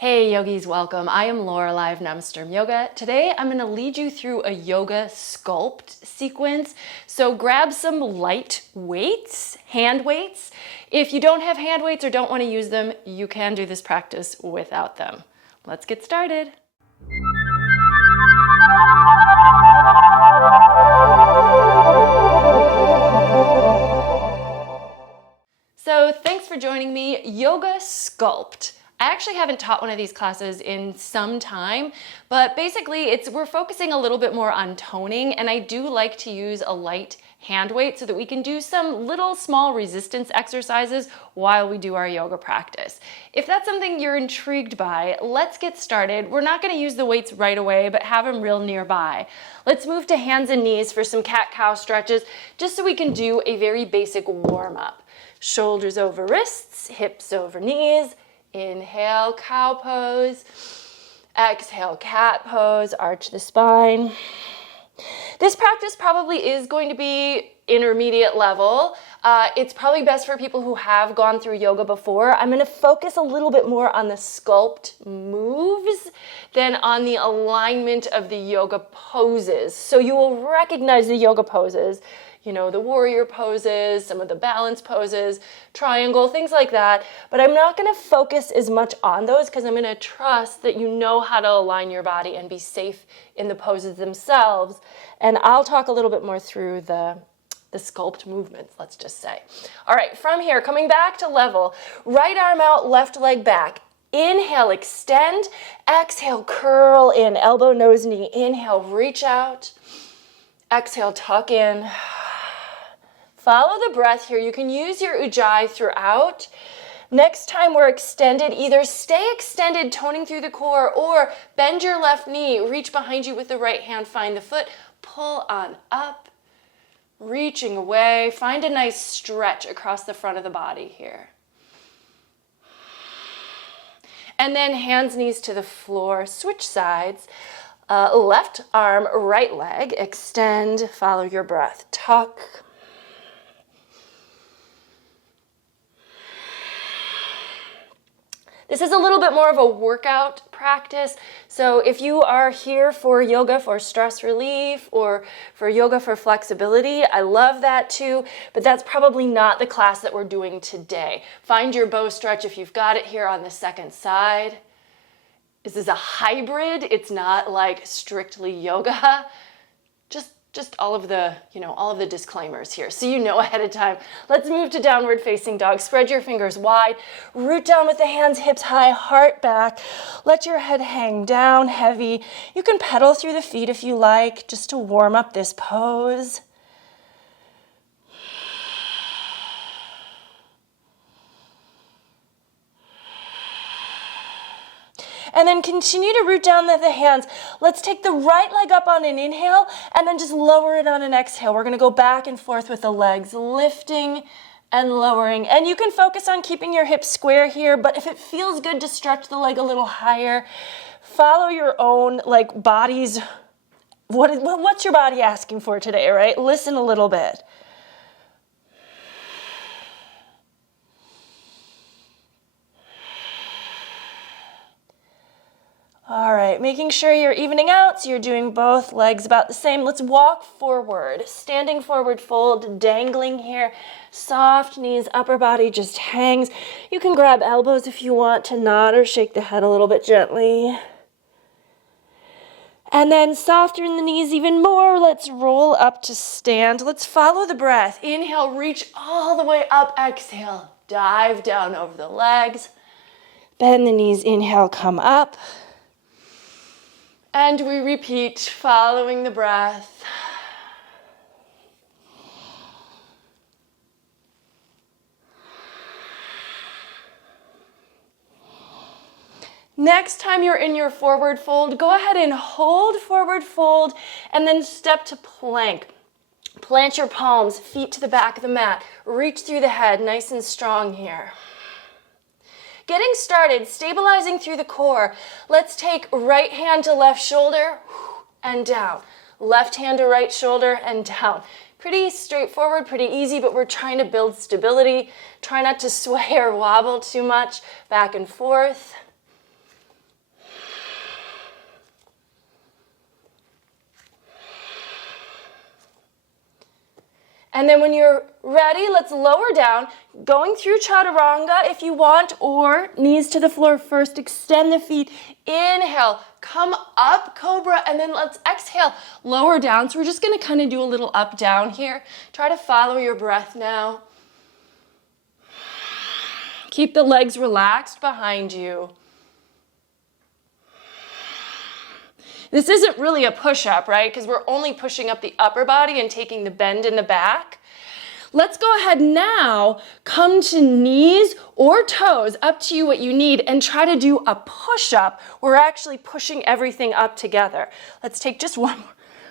Hey yogis, welcome. I am Lorelei of Namasturm Yoga. Today I'm going to lead you through a yoga sculpt sequence. So grab some light weights, hand weights. If you don't have hand weights or don't want to use them, you can do this practice without them. Let's get started. So thanks for joining me. Yoga Sculpt. I actually haven't taught one of these classes in some time, but basically we're focusing a little bit more on toning, and I do like to use a light hand weight so that we can do some little small resistance exercises while we do our yoga practice. If that's something you're intrigued by, let's get started. We're not going to use the weights right away, but have them real nearby. Let's move to hands and knees for some cat-cow stretches, just so we can do a very basic warm-up. Shoulders over wrists, hips over knees. Inhale, cow pose. Exhale, cat pose, arch the spine. This practice probably is going to be intermediate level. It's probably best for people who have gone through yoga before. I'm going to focus a little bit more on the sculpt moves than on the alignment of the yoga poses. So you will recognize the yoga poses. You know, the warrior poses, some of the balance poses, triangle, things like that. But I'm not going to focus as much on those because I'm going to trust that you know how to align your body and be safe in the poses themselves. And I'll talk a little bit more through the sculpt movements, let's just say. All right, from here, coming back to level, right arm out, left leg back. Inhale, extend. Exhale, curl in, elbow, nose, knee. Inhale, reach out. Exhale, tuck in. Follow the breath here. You can use your ujjayi throughout. Next time we're extended, either stay extended, toning through the core, or bend your left knee, reach behind you with the right hand, find the foot, pull on up, reaching away. Find a nice stretch across the front of the body here. And then hands, knees to the floor, switch sides. Left arm, right leg, extend, follow your breath, tuck. This is a little bit more of a workout practice. So if you are here for yoga for stress relief or for yoga for flexibility, I love that too, but that's probably not the class that we're doing today. Find your bow stretch if you've got it here on the second side. This is a hybrid. It's not like strictly yoga. Just all of the disclaimers here, so you know ahead of time. Let's move to downward facing dog. Spread your fingers wide. Root down with the hands, hips high, heart back. Let your head hang down heavy. You can pedal through the feet if you like, just to warm up this pose. And then continue to root down the hands. Let's take the right leg up on an inhale and then just lower it on an exhale. We're going to go back and forth with the legs, lifting and lowering. And you can focus on keeping your hips square here, but if it feels good to stretch the leg a little higher, follow your own body's, what's your body asking for today, right? Listen a little bit. All right, making sure you're evening out, so you're doing both legs about the same. Let's walk forward, standing forward fold, dangling here, soft knees, upper body just hangs. You can grab elbows if you want to nod or shake the head a little bit gently. And then softer in the knees even more. Let's roll up to stand. Let's follow the breath. Inhale, reach all the way up. Exhale, dive down over the legs. Bend the knees, inhale, come up. And we repeat, following the breath. Next time you're in your forward fold, go ahead and hold forward fold and then step to plank. Plant your palms, feet to the back of the mat. Reach through the head, nice and strong here. Getting started, stabilizing through the core. Let's take right hand to left shoulder and down. Left hand to right shoulder and down. Pretty straightforward, pretty easy, but we're trying to build stability. Try not to sway or wobble too much, back and forth. And then when you're ready, let's lower down, going through chaturanga if you want, or knees to the floor first. Extend the feet. Inhale, come up, cobra, and then let's exhale, lower down. So we're just gonna kind of do a little up, down here. Try to follow your breath now. Keep the legs relaxed behind you. This isn't really a push-up, right? Because we're only pushing up the upper body and taking the bend in the back. Let's go ahead now, come to knees or toes, up to you what you need, and try to do a push-up. We're actually pushing everything up together. Let's take just one more.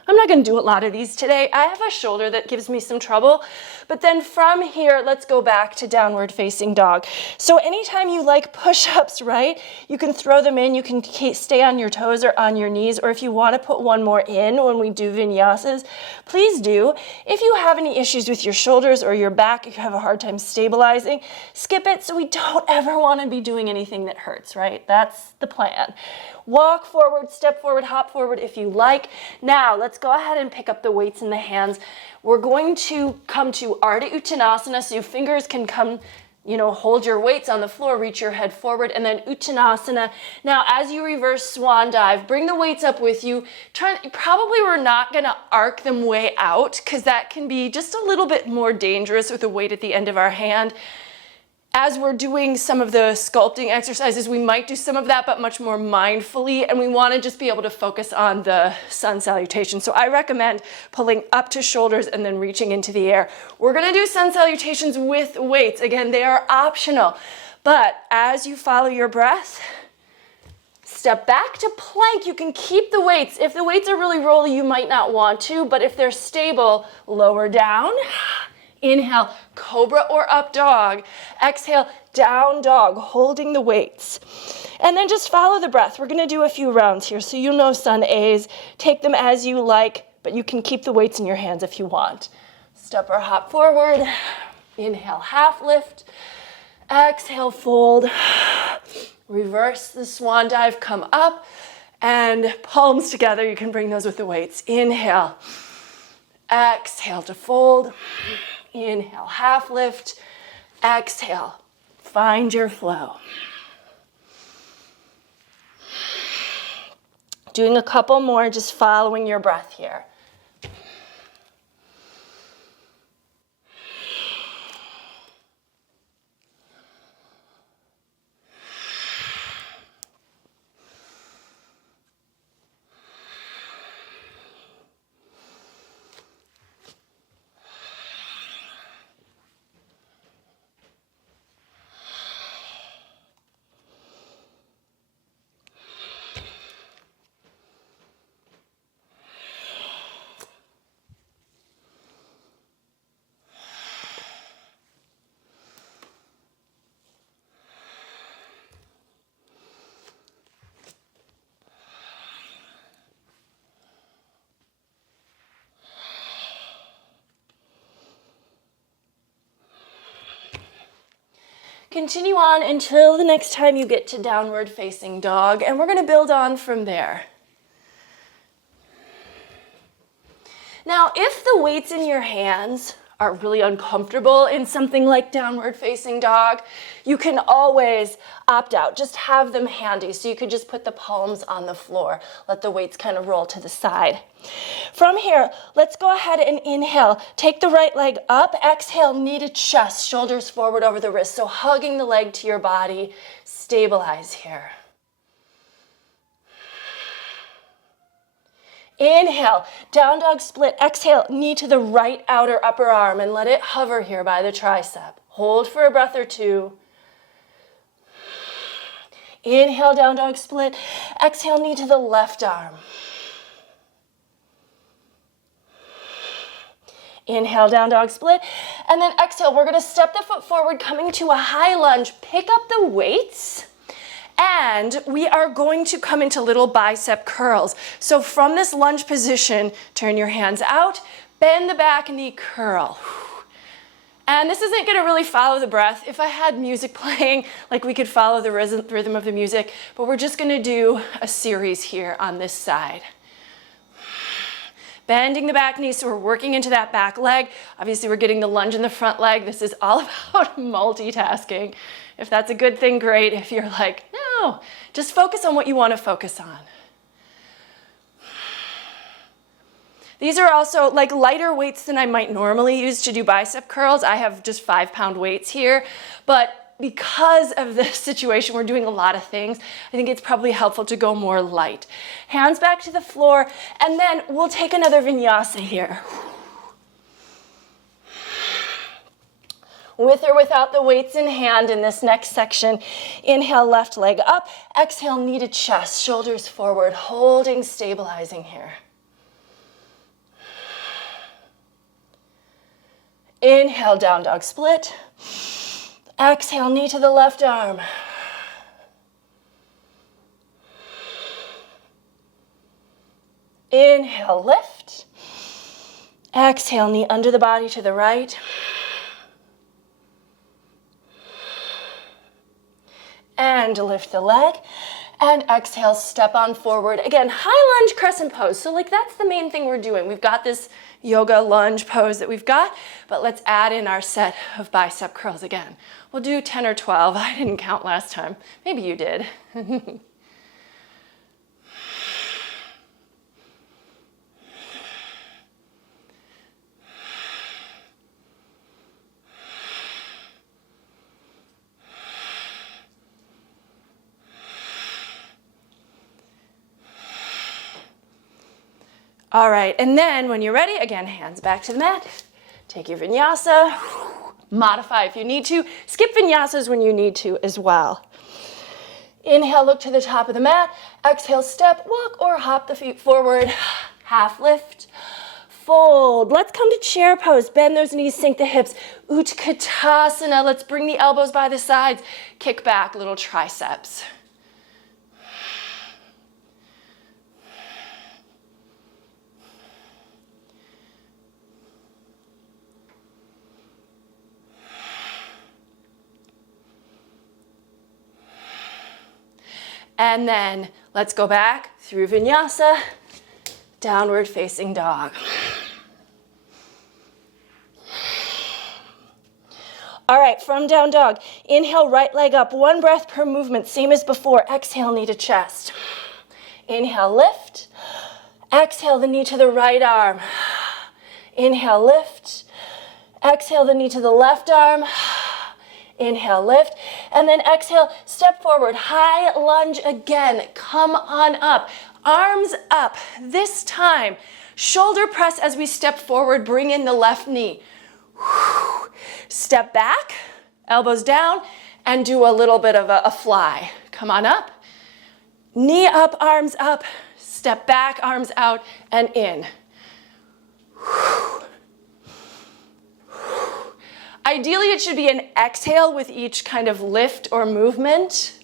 I'm not going to do a lot of these today. I have a shoulder that gives me some trouble. But then from here, let's go back to downward facing dog. So anytime you like push-ups, right, you can throw them in. You can stay on your toes or on your knees. Or if you want to put one more in when we do vinyasas, please do. If you have any issues with your shoulders or your back, if you have a hard time stabilizing, skip it. So we don't ever want to be doing anything that hurts, right? That's the plan. Walk forward, step forward, hop forward if you like. Now, let's go ahead and pick up the weights in the hands. We're going to come to Ardha Uttanasana, so your fingers can come, hold your weights on the floor, reach your head forward, and then Uttanasana. Now, as you reverse swan dive, bring the weights up with you. Probably we're not gonna arc them way out, because that can be just a little bit more dangerous with the weight at the end of our hand. As we're doing some of the sculpting exercises, we might do some of that, but much more mindfully, and we want to just be able to focus on the sun salutation. So I recommend pulling up to shoulders and then reaching into the air. We're going to do sun salutations with weights. Again, they are optional, but as you follow your breath, step back to plank. You can keep the weights. If the weights are really rolly, you might not want to, but if they're stable, lower down. Inhale, cobra or up dog. Exhale, down dog, holding the weights. And then just follow the breath. We're going to do a few rounds here, so you know sun A's. Take them as you like, but you can keep the weights in your hands if you want. Step or hop forward. Inhale, half lift. Exhale, fold. Reverse the swan dive, come up, and palms together. You can bring those with the weights. Inhale. Exhale to fold. Inhale, half lift. Exhale, find your flow. Doing a couple more, just following your breath here. Continue on until the next time you get to downward facing dog, and we're going to build on from there. Now, if the weights in your hands are really uncomfortable in something like downward facing dog, you can always opt out. Just have them handy, so you could just put the palms on the floor. Let the weights kind of roll to the side. From here, let's go ahead and inhale. Take the right leg up. Exhale, knee to chest, shoulders forward over the wrist. So hugging the leg to your body. Stabilize here. Inhale, down dog split. Exhale, knee to the right outer upper arm and let it hover here by the tricep. Hold for a breath or two. Inhale, down dog split. Exhale, knee to the left arm. Inhale, down dog split. And then exhale, we're gonna step the foot forward, coming to a high lunge. Pick up the weights. And we are going to come into little bicep curls. So from this lunge position, turn your hands out, bend the back knee, curl. And this isn't gonna really follow the breath. If I had music playing, like we could follow the rhythm of the music, but we're just gonna do a series here on this side. Bending the back knee, so we're working into that back leg. Obviously, we're getting the lunge in the front leg. This is all about multitasking. If that's a good thing, great. If you're like, no, just focus on what you want to focus on. These are also like lighter weights than I might normally use to do bicep curls. I have just 5-pound weights here, but because of this situation, we're doing a lot of things. I think it's probably helpful to go more light. Hands back to the floor, and then we'll take another vinyasa here. With or without the weights in hand in this next section, inhale, left leg up, exhale, knee to chest, shoulders forward, holding, stabilizing here. Inhale, down dog split. Exhale, knee to the left arm. Inhale, lift. Exhale, knee under the body to the right. And lift the leg. And exhale, step on forward. Again, high lunge crescent pose. So like that's the main thing we're doing. We've got this yoga lunge pose that we've got, but let's add in our set of bicep curls again. We'll do 10 or 12. I didn't count last time. Maybe you did. All right, and then when you're ready, again, hands back to the mat. Take your vinyasa. Modify if you need to. Skip vinyasas when you need to as well. Inhale, look to the top of the mat. Exhale, step, walk, or hop the feet forward. Half lift. Fold. Let's come to chair pose. Bend those knees, sink the hips. Utkatasana. Let's bring the elbows by the sides. Kick back, little triceps. And then let's go back through vinyasa, downward facing dog. All right, from down dog, inhale, right leg up, 1 breath per movement, same as before. Exhale, knee to chest. Inhale, lift. Exhale, the knee to the right arm. Inhale, lift. Exhale, the knee to the left arm. Inhale, lift, and then exhale, step forward, high lunge again. Come on up, arms up. This time, shoulder press as we step forward, bring in the left knee. Step back, elbows down, and do a little bit of a fly. Come on up, knee up, arms up, step back, arms out, and in. Ideally, it should be an exhale with each kind of lift or movement.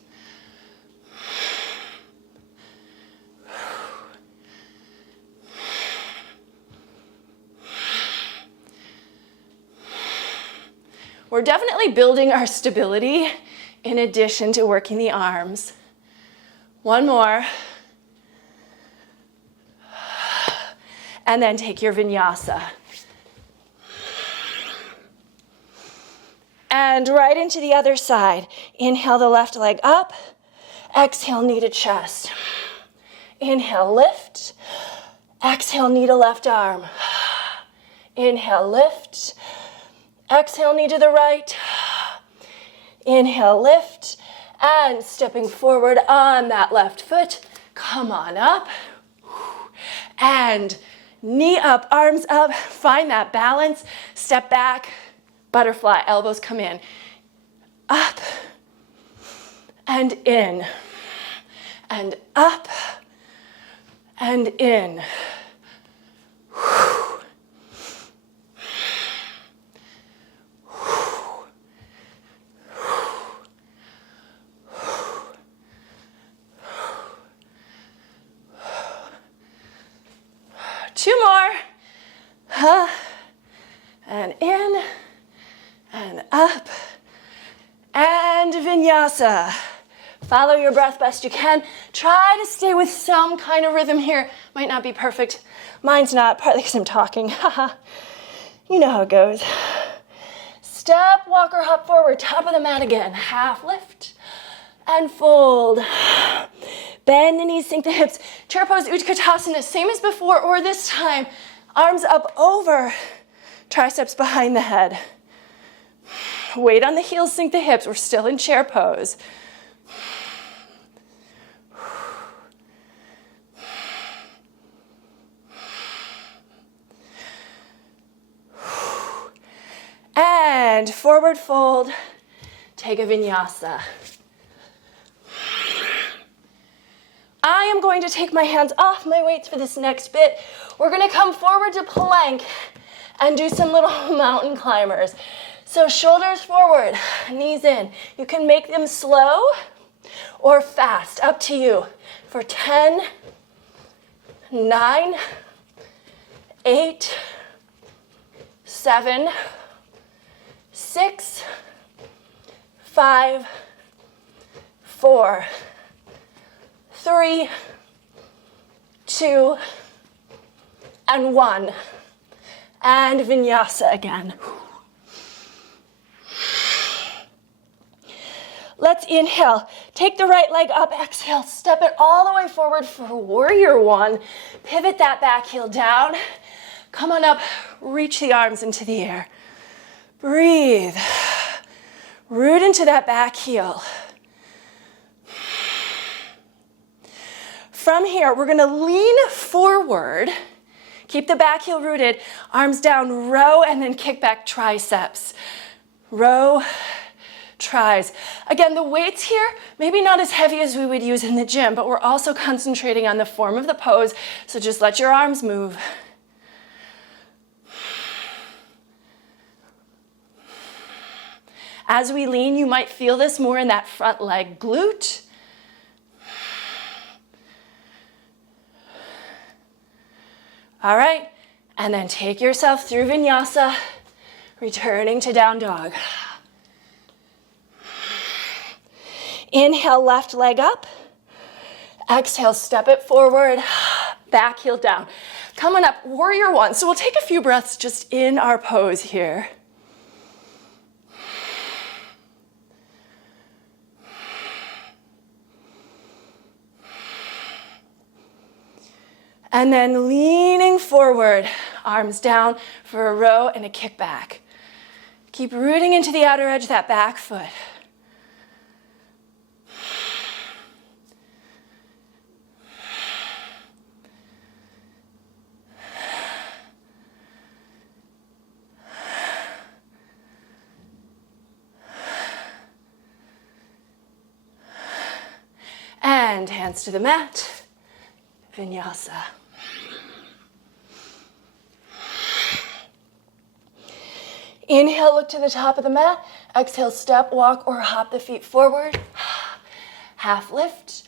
We're definitely building our stability in addition to working the arms. One more. And then take your vinyasa. And right into the other side. Inhale the left leg up. Exhale, knee to chest. Inhale, lift. Exhale, knee to left arm. Inhale, lift. Exhale, knee to the right. Inhale, lift. And stepping forward on that left foot. Come on up. And knee up, arms up. Find that balance. Step back. Butterfly, elbows come in, up, and in, and up, and in. Two more, and in, and up, and vinyasa. Follow your breath best you can. Try to stay with some kind of rhythm here. Might not be perfect. Mine's not, partly because I'm talking. Haha. You know how it goes. Step, walk, or hop forward. Top of the mat again. Half lift and fold. Bend the knees, sink the hips. Chair pose, Utkatasana, same as before, or this time, arms up over, triceps behind the head. Weight on the heels, sink the hips. We're still in chair pose. And forward fold, take a vinyasa. I am going to take my hands off my weights for this next bit. We're gonna come forward to plank and do some little mountain climbers. So shoulders forward, knees in. You can make them slow or fast, up to you. For 10, 9, 8, 7, 6, 5, 4, 3, 2, and 1. And vinyasa again. Let's inhale. Take the right leg up, exhale. Step it all the way forward for warrior one. Pivot that back heel down. Come on up, reach the arms into the air. Breathe. Root into that back heel. From here, we're gonna lean forward. Keep the back heel rooted, arms down, row, and then kick back triceps. Row, tries. Again, the weights here, maybe not as heavy as we would use in the gym, but we're also concentrating on the form of the pose, so just let your arms move. As we lean, you might feel this more in that front leg glute. All right, and then take yourself through vinyasa, returning to down dog. Inhale, left leg up. Exhale, step it forward, back heel down. Come on up, warrior one. So we'll take a few breaths just in our pose here. And then leaning forward, arms down for a row and a kick back. Keep rooting into the outer edge of that back foot. And hands to the mat, vinyasa. Inhale, look to the top of the mat. Exhale, step, walk, or hop the feet forward. Half lift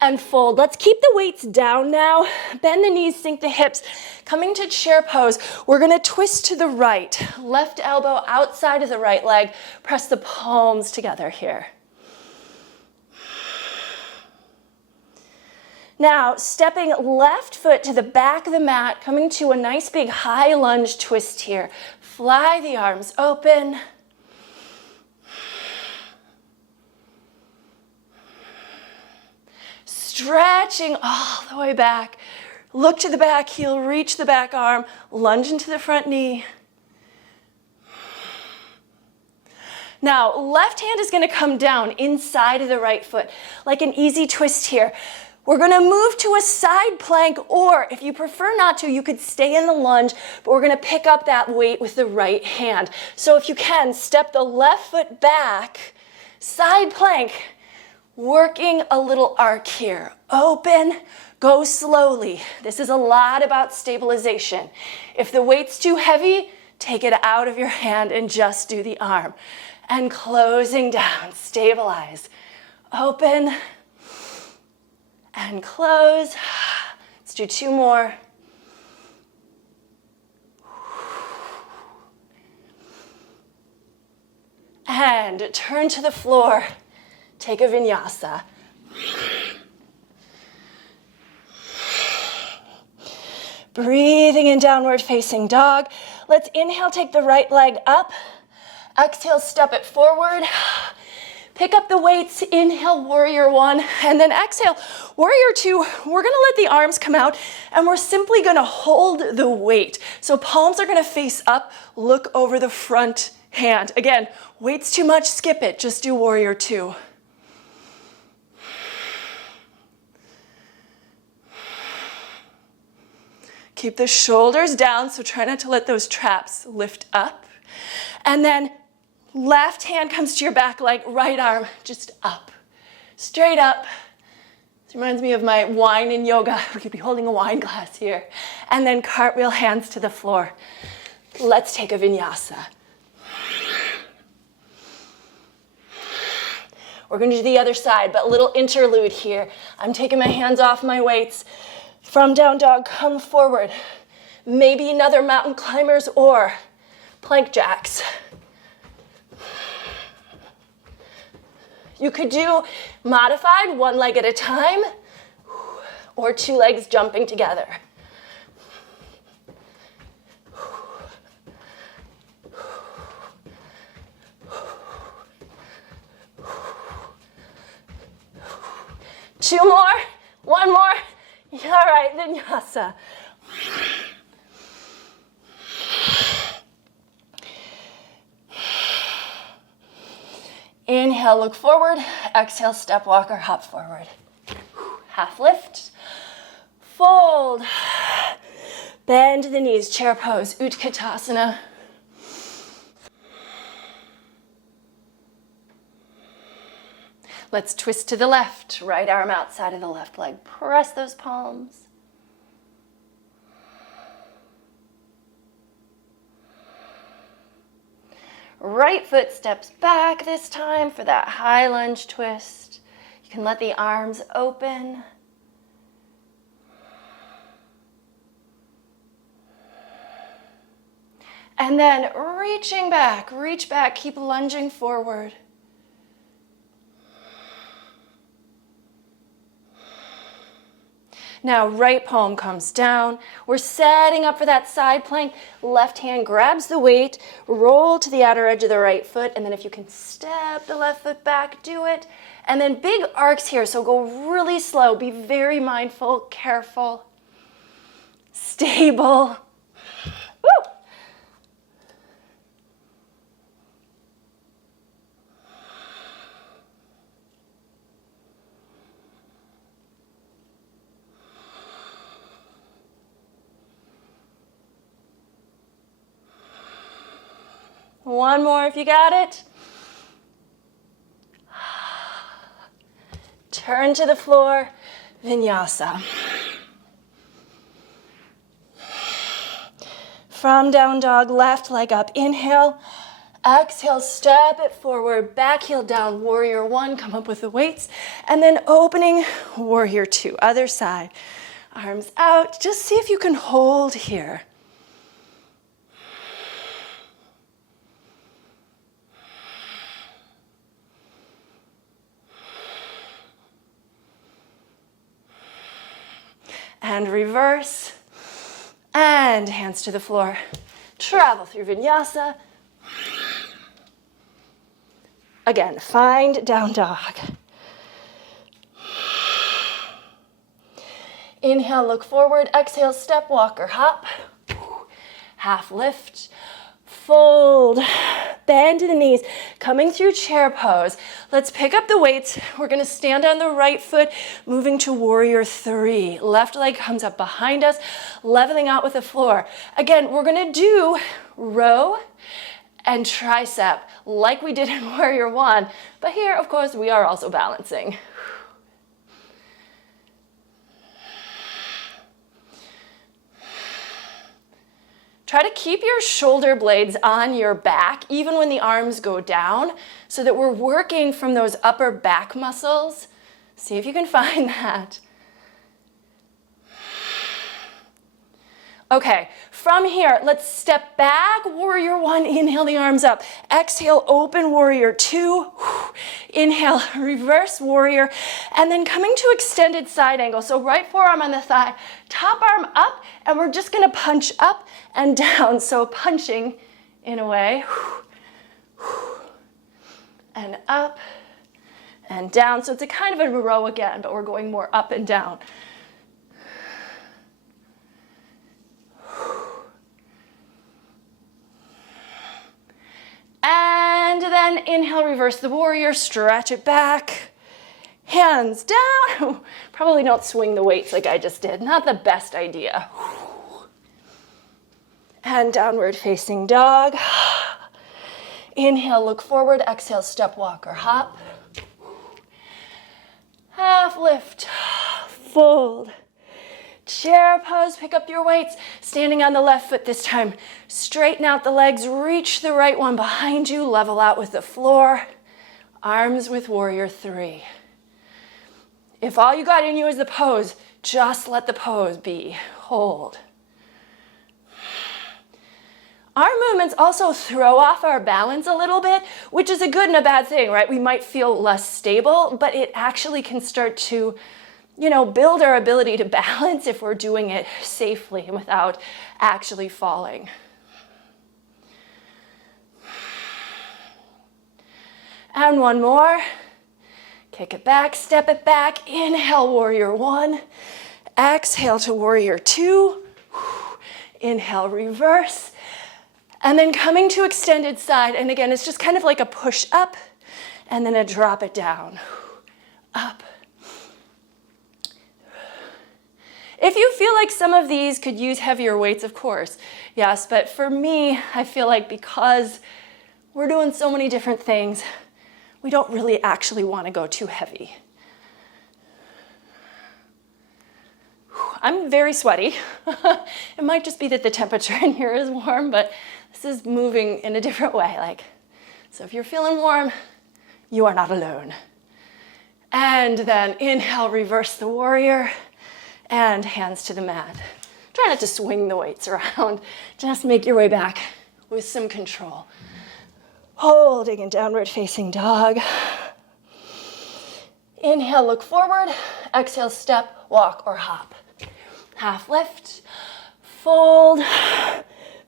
and fold. Let's keep the weights down now. Bend the knees, sink the hips. Coming to chair pose, we're gonna twist to the right. Left elbow outside of the right leg. Press the palms together here. Now, stepping left foot to the back of the mat, coming to a nice big high lunge twist here. Fly the arms open. Stretching all the way back. Look to the back heel, reach the back arm, lunge into the front knee. Now, left hand is going to come down inside of the right foot, like an easy twist here. We're gonna move to a side plank, or if you prefer not to, you could stay in the lunge, but we're gonna pick up that weight with the right hand. So if you can, step the left foot back, side plank, working a little arc here. Open, go slowly. This is a lot about stabilization. If the weight's too heavy, take it out of your hand and just do the arm. And closing down, stabilize. Open, and close. Let's do 2 more. And turn to the floor. Take a vinyasa. Breathing in downward facing dog. Let's inhale, take the right leg up. Exhale, step it forward. Pick up the weights, inhale, warrior one, and then exhale, warrior two. We're gonna let the arms come out and we're simply gonna hold the weight. So palms are gonna face up, look over the front hand. Again, weight's too much, skip it, just do warrior two. Keep the shoulders down, so try not to let those traps lift up. And then left hand comes to your back leg, right arm just up, straight up. This reminds me of my wine in yoga. We could be holding a wine glass here. And then cartwheel, hands to the floor. Let's take a vinyasa. We're gonna do the other side, but a little interlude here. I'm taking my hands off my weights. From down dog, come forward. Maybe another mountain climbers or plank jacks. You could do modified, one leg at a time, or two legs jumping together. Two more, one more. All right, vinyasa. Inhale, look forward. Exhale, step walk or hop forward. Half lift. Fold. Bend the knees, chair pose, Utkatasana. Let's twist to the left, right arm outside of the left leg. Press those palms. Right foot steps back this time for that high lunge twist. You can let the arms open. And then reaching back, reach back, keep lunging forward. Now, right palm comes down. We're setting up for that side plank. Left hand grabs the weight, roll to the outer edge of the right foot, and then if you can step the left foot back, do it. And then big arcs here, so go really slow. Be very mindful, careful, stable. Woo! One more if you got it. Turn to the floor, vinyasa. From down dog, left leg up, inhale. Exhale, step it forward, back heel down, warrior one, come up with the weights. And then opening, warrior two, other side. Arms out, just see if you can hold here. And reverse, and hands to the floor. Travel through vinyasa. Again, find down dog. Inhale, look forward. Exhale, step, walk or hop. Half lift. Fold, bend to the knees, coming through chair pose. Let's pick up the weights. We're gonna stand on the right foot, moving to warrior three. Left leg comes up behind us, leveling out with the floor. Again, we're gonna do row and tricep like we did in warrior one, but here, of course, we are also balancing. Try to keep your shoulder blades on your back even when the arms go down so that we're working from those upper back muscles. See if you can find that. Okay, from here, let's step back, warrior one, inhale the arms up. Exhale, open warrior two. Inhale, reverse warrior. And then coming to extended side angle. So right forearm on the thigh, top arm up, and we're just gonna punch up and down. So punching in a way. And up and down. So it's a kind of a row again, but we're going more up and down. And then inhale, reverse the warrior, stretch it back, hands down. Probably don't swing the weights like I just did. Not the best idea. And downward facing dog. Inhale, look forward. Exhale, step, walk, or hop. Half lift, fold. Chair pose, pick up your weights, standing on the left foot this time. Straighten out the legs, reach the right one behind you, level out with the floor. Arms with warrior three. If all you got in you is the pose, just let the pose be. Hold. Our movements also throw off our balance a little bit, which is a good and a bad thing, right? We might feel less stable, but it actually can start to build our ability to balance if we're doing it safely and without actually falling. And one more. Kick it back, step it back. Inhale, warrior one. Exhale to warrior two. Inhale, reverse. And then coming to extended side. And again, it's just kind of like a push up and then a drop it down. Up. If you feel like some of these could use heavier weights, of course, yes, but for me, I feel like because we're doing so many different things, we don't really actually want to go too heavy. I'm very sweaty. It might just be that the temperature in here is warm, but this is moving in a different way. So if you're feeling warm, you are not alone. And then inhale, reverse the warrior. And hands to the mat. Try not to swing the weights around. Just make your way back with some control. Holding in downward facing dog. Inhale, look forward. Exhale, step, walk, or hop. Half lift, fold,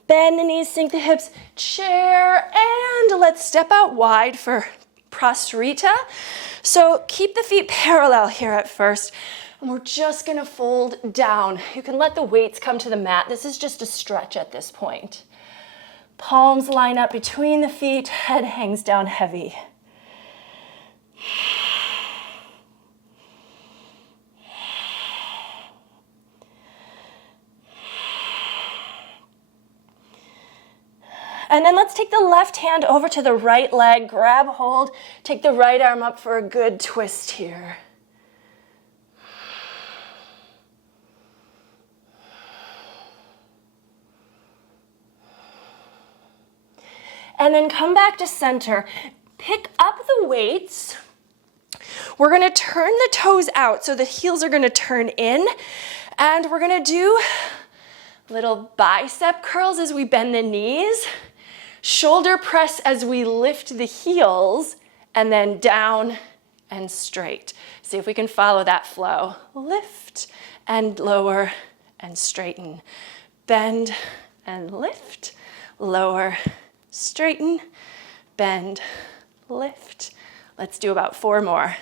bend the knees, sink the hips, chair, and let's step out wide for prasarita. So keep the feet parallel here at first. And we're just gonna fold down. You can let the weights come to the mat. This is just a stretch at this point. Palms line up between the feet, head hangs down heavy. And then let's take the left hand over to the right leg, grab hold, take the right arm up for a good twist here. And then come back to center. Pick up the weights. We're gonna turn the toes out so the heels are gonna turn in. And we're gonna do little bicep curls as we bend the knees. Shoulder press as we lift the heels. And then down and straight. See if we can follow that flow. Lift and lower and straighten. Bend and lift, lower, straighten, bend, lift. Let's do about 4 more.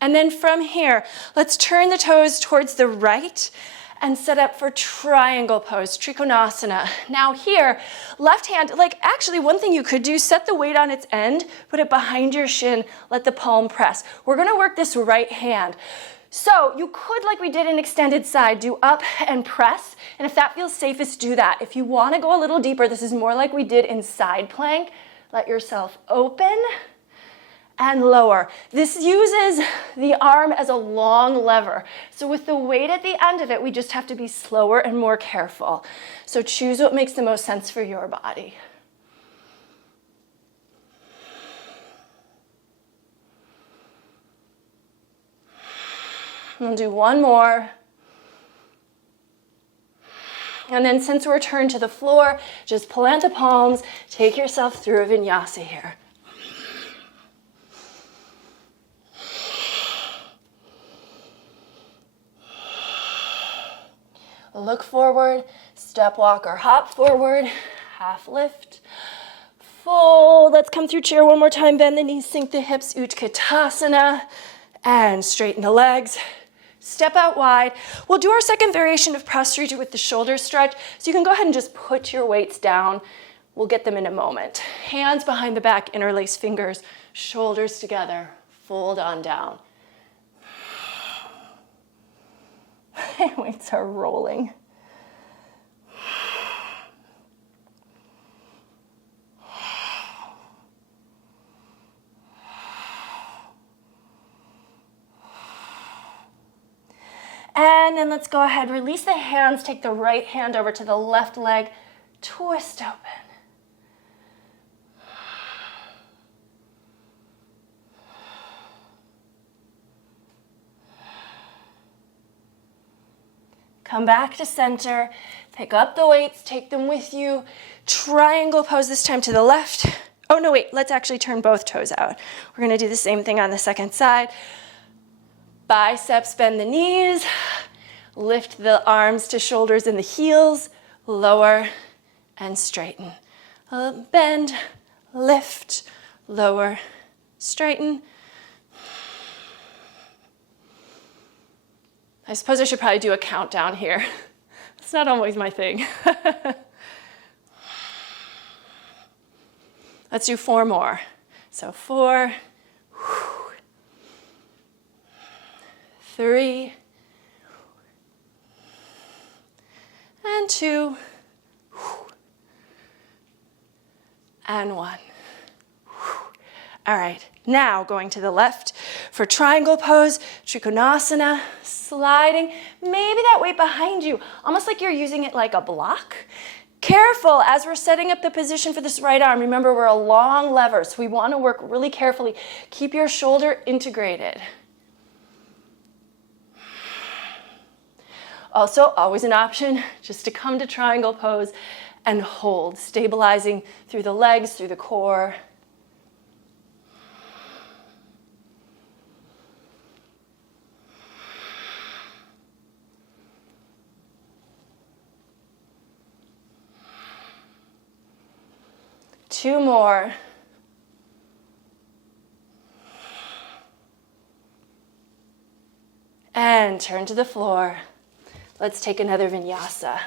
And then from here, let's turn the toes towards the right and set up for triangle pose, Trikonasana. Now here, left hand, actually one thing you could do, set the weight on its end, put it behind your shin, let the palm press. We're gonna work this right hand. So you could, like we did in extended side, do up and press, and if that feels safest, do that. If you wanna go a little deeper, this is more like we did in side plank. Let yourself open and lower. This uses the arm as a long lever. So with the weight at the end of it, we just have to be slower and more careful. So choose what makes the most sense for your body. We'll do one more. And then since we're turned to the floor, just plant the palms, take yourself through a vinyasa here. Look forward, step, walk, or hop forward, half lift, fold. Let's come through chair one more time, bend the knees, sink the hips, Utkatasana, and straighten the legs. Step out wide. We'll do our second variation of prostrate with the shoulder stretch, so you can go ahead and just put your weights down. We'll get them in a moment. Hands behind the back, interlace fingers, shoulders together, fold on down. Weights are rolling. And then let's go ahead, release the hands, take the right hand over to the left leg, twist open. Come back to center, pick up the weights, take them with you. Triangle pose this time to the left. Oh no, wait, let's actually turn both toes out. We're gonna do the same thing on the second side. Biceps, bend the knees. Lift the arms to shoulders and the heels. Lower and straighten. Bend, lift, lower, straighten. I suppose I should probably do a countdown here. It's not always my thing. Let's do 4 more. So 4, 3, and 2, and 1. All right, now going to the left for triangle pose, Trikonasana, sliding, maybe that weight behind you, almost like you're using it like a block. Careful as we're setting up the position for this right arm. Remember, we're a long lever, so we want to work really carefully. Keep your shoulder integrated. Also, always an option just to come to triangle pose and hold, stabilizing through the legs, through the core. Two more. And turn to the floor. Let's take another vinyasa.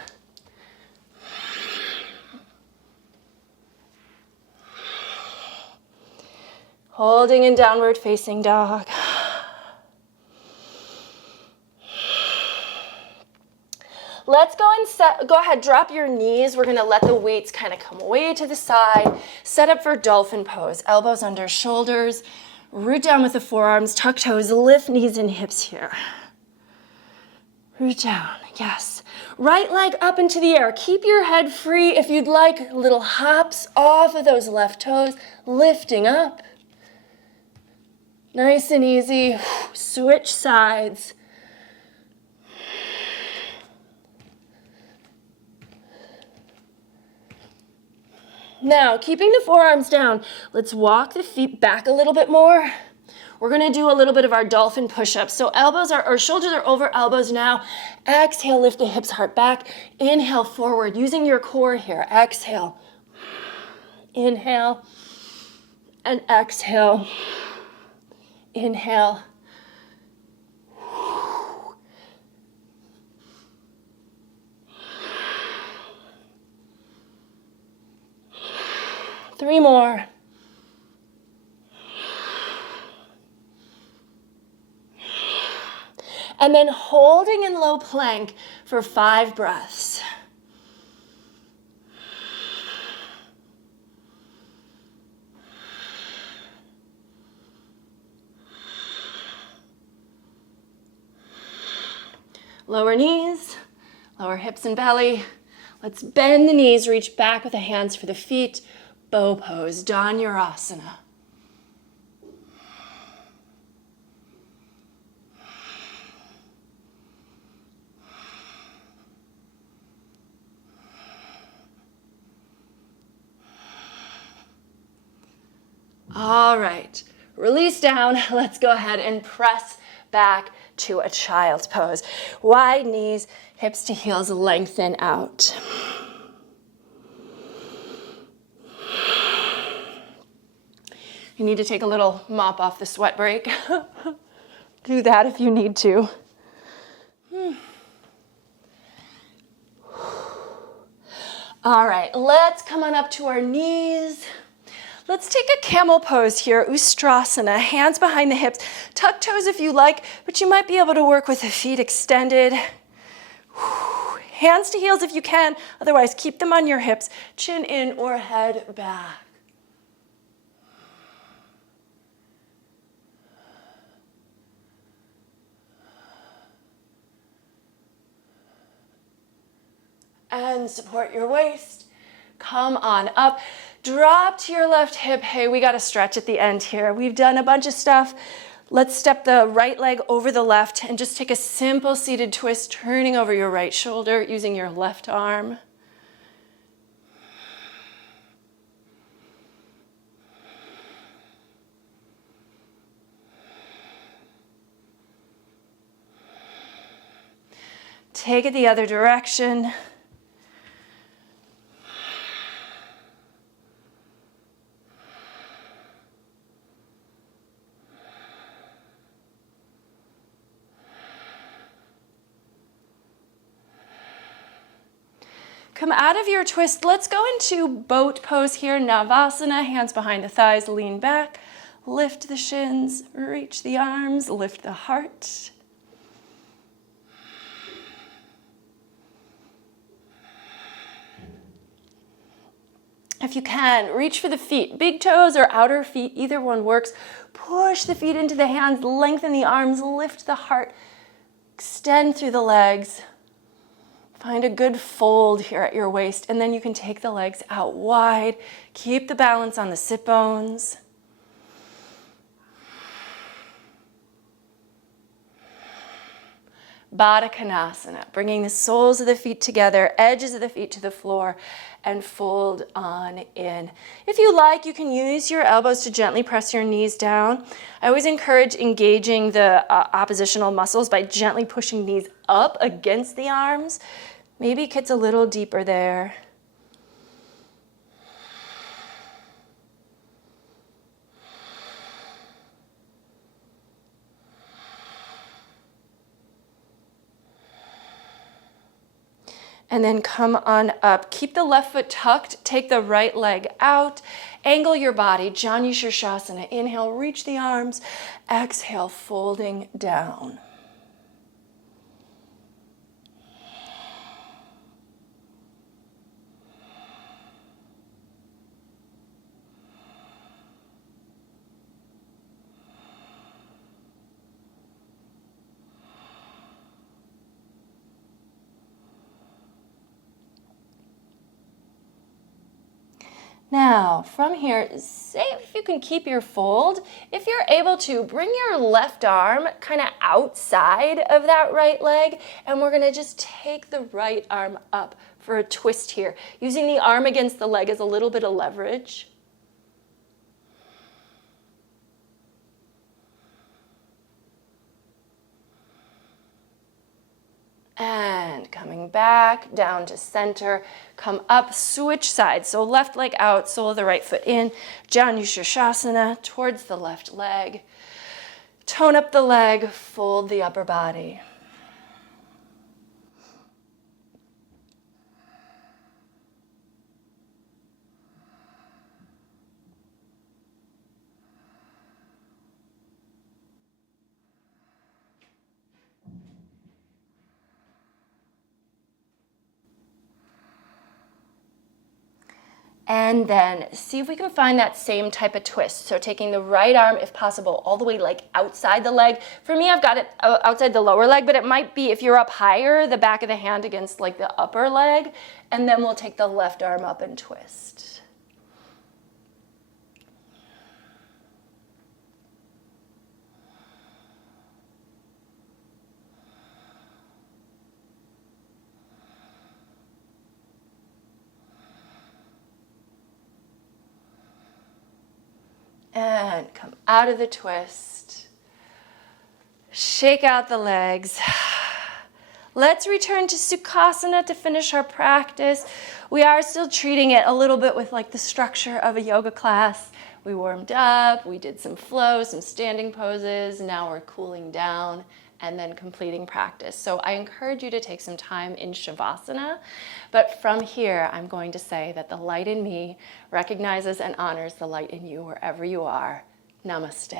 Holding in downward facing dog. Let's go ahead, drop your knees. We're gonna let the weights kind of come away to the side. Set up for dolphin pose. Elbows under shoulders. Root down with the forearms, tuck toes, lift knees and hips here. Root down, yes. Right leg up into the air. Keep your head free if you'd like. Little hops off of those left toes, lifting up. Nice and easy. Switch sides. Now, keeping the forearms down, let's walk the feet back a little bit more. We're gonna do a little bit of our dolphin push-ups. So shoulders are over elbows now. Exhale, lift the hips, heart back. Inhale, forward, using your core here. Exhale. Inhale. And exhale. Inhale. Three more. And then holding in low plank for 5 breaths. Lower knees, lower hips and belly. Let's bend the knees, reach back with the hands for the feet. Bow pose, Dhanurasana. All right, release down. Let's go ahead and press back to a child's pose. Wide knees, hips to heels, lengthen out. You need to take a little mop off the sweat break. Do that if you need to. All right, let's come on up to our knees. Let's take a camel pose here, Ustrasana, hands behind the hips. Tuck toes if you like, but you might be able to work with the feet extended. Hands to heels if you can, otherwise keep them on your hips, chin in or head back. And support your waist. Come on up. Drop to your left hip. Hey, we got to stretch at the end here. We've done a bunch of stuff. Let's step the right leg over the left and just take a simple seated twist, turning over your right shoulder using your left arm. Take it the other direction. Come out of your twist. Let's go into boat pose here, Navasana, hands behind the thighs, lean back, lift the shins, reach the arms, lift the heart. If you can, reach for the feet, big toes or outer feet, either one works. Push the feet into the hands, lengthen the arms, lift the heart, extend through the legs. Find a good fold here at your waist, and then you can take the legs out wide. Keep the balance on the sit bones. Baddha Konasana, bringing the soles of the feet together, edges of the feet to the floor, and fold on in. If you like, you can use your elbows to gently press your knees down. I always encourage engaging the oppositional muscles by gently pushing knees up against the arms. Maybe it gets a little deeper there. And then come on up. Keep the left foot tucked. Take the right leg out. Angle your body. Janu Shirshasana. Inhale, reach the arms. Exhale, folding down. Now, from here, see if you can keep your fold. If you're able to, bring your left arm kind of outside of that right leg, and we're gonna just take the right arm up for a twist here, using the arm against the leg as a little bit of leverage. And coming back down to center, come up, switch sides. So left leg out, sole of the right foot in, Janu Shirshasana towards the left leg. Tone up the leg, fold the upper body. And then see if we can find that same type of twist. So taking the right arm, if possible, all the way like outside the leg. For me, I've got it outside the lower leg, but it might be, if you're up higher, the back of the hand against like the upper leg. And then we'll take the left arm up and twist. And come out of the twist. Shake out the legs. Let's return to Sukhasana to finish our practice. We are still treating it a little bit with like the structure of a yoga class. We warmed up, we did some flow, some standing poses. Now we're cooling down and then completing practice. So I encourage you to take some time in Shavasana. But from here, I'm going to say that the light in me recognizes and honors the light in you wherever you are. Namaste.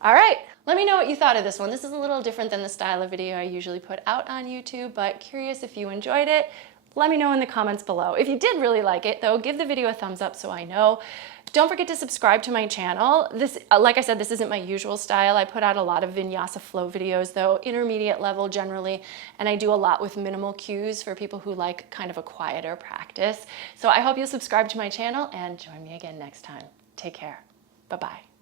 All right, let me know what you thought of this one. This is a little different than the style of video I usually put out on YouTube, but curious if you enjoyed it. Let me know in the comments below. If you did really like it though, give the video a thumbs up so I know. Don't forget to subscribe to my channel. This, like I said, this isn't my usual style. I put out a lot of vinyasa flow videos though, intermediate level generally, and I do a lot with minimal cues for people who like kind of a quieter practice. So I hope you'll subscribe to my channel and join me again next time. Take care. Bye-bye.